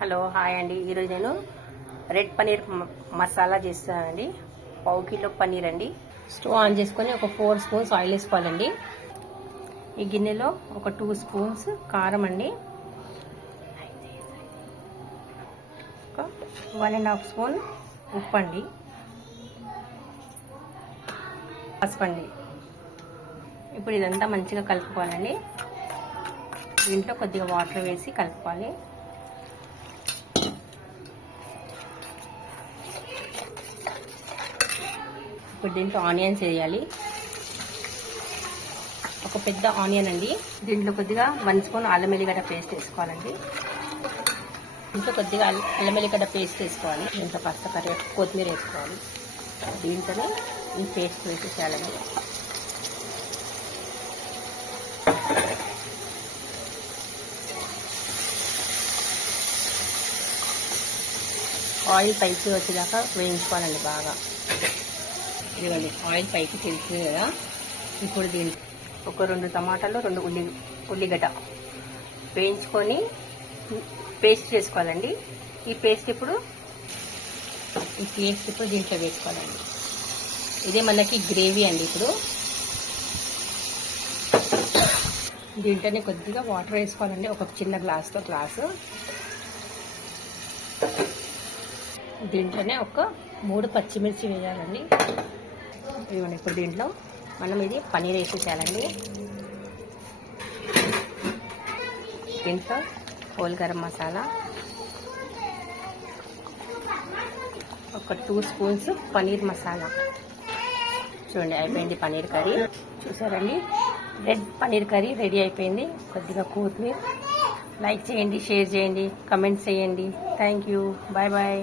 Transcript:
Hello hi అండి. ఈరోజు నేను రెడ్ పన్నీర్ మసాలా చేస్తానండి. పావు కిలో పన్నీర్ అండి. స్టవ్ ఆన్ చేసుకొని ఒక 4 స్పూన్స్ ఆయిల్ వేసుకోవాలండి. ఈ గిన్నెలో ఒక 2 స్పూన్స్ కారం అండి, ఒక 1.5 స్పూన్ ఉప్పు అండి, పసుపండి. ఇప్పుడు ఇదంతా మంచిగా కలుపుకోవాలండి. దీంట్లో కొద్దిగా వాటర్ వేసి కలుపుకోవాలి. ఇప్పుడు దీంట్లో ఆనియన్స్ వేయాలి. ఒక పెద్ద ఆనియన్ అండి. దీంట్లో కొద్దిగా 1 స్పూన్ అల్లం వెల్లిగడ్డ పేస్ట్ వేసుకోవాలండి. దీంట్లో కొద్దిగా అల్లం వెల్లిగడ్డ పేస్ట్ వేసుకోవాలి. దీంట్లో కాస్త కొత్తిమీర వేసుకోవాలి. దీంట్లోనే ఈ పేస్ట్ వేసేసేయాలండి. ఆయిల్ పైకి వచ్చేదాకా వేయించుకోవాలండి బాగా. ఇదిగోండి ఆయిల్ పైకి తెలిసింది కదా. ఇప్పుడు దీనికి ఒక 2 టమాటాలు, 2 ఉల్లిగడ్డ వేయించుకొని పేస్ట్ చేసుకోవాలండి. ఈ పేస్ట్ ఇప్పుడు దీంట్లో వేసుకోవాలండి. ఇదే మనకి గ్రేవీ అండి. ఇప్పుడు దీంట్లోనే కొద్దిగా వాటర్ వేసుకోవాలండి. ఒక చిన్న గ్లాసు దీంట్లోనే ఒక 3 పచ్చిమిర్చి వేయాలండి. ఇదిగోండి ఇప్పుడు దీంట్లో మనం ఇది పన్నీర్ వేసేసేయాలండి. దీంట్లో హోల్ గరం మసాలా, ఒక 2 స్పూన్స్ పన్నీర్ మసాలా. చూడండి అయిపోయింది పన్నీర్ కర్రీ. చూసారండి, రెడ్ పన్నీర్ కర్రీ రెడీ అయిపోయింది. కొద్దిగా కొత్తిమీర. లైక్ చేయండి, షేర్ చేయండి, కమెంట్స్ చేయండి. Thank you. Bye bye.